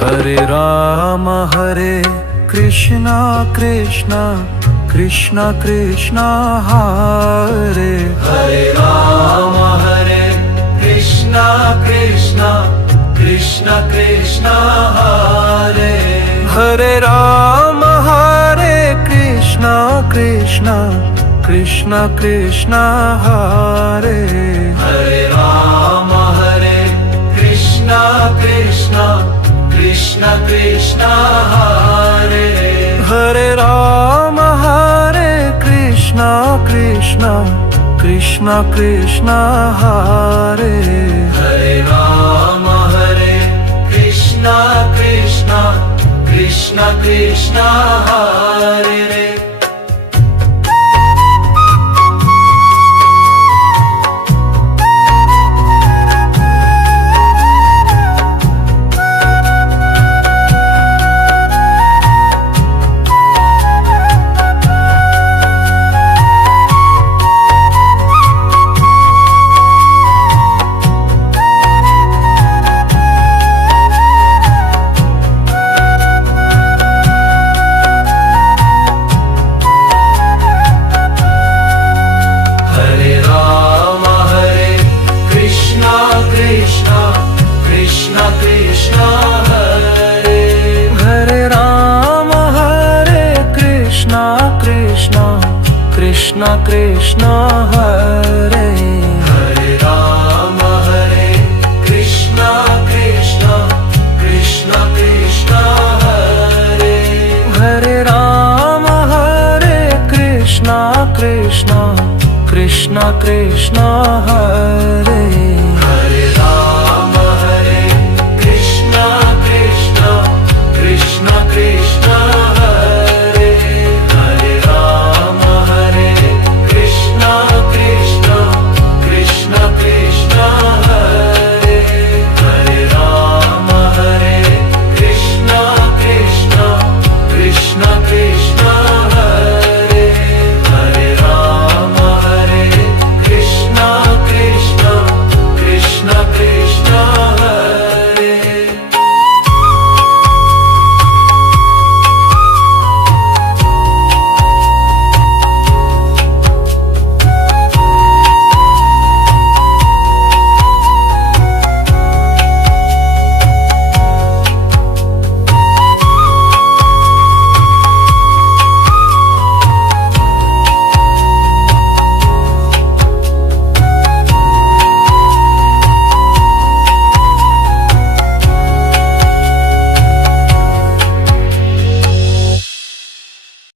Hare Krishna Krishna Krishna Krishna Hare Hare Krishna Krishna Krishna Krishna Hare Hare Krishna Krishna Krishna Krishna Hare Hare Krishna Krishna Krishna Krishna Hare Hare Krishna Krishna Krishna Krishna Hare Hare Krishna Krishna Krishna Krishna Hare Krishna Krishna Hare Hare Krishna Krishna Krishna Krishna Hare Hare Krishna Krishna Krishna Krishna Hare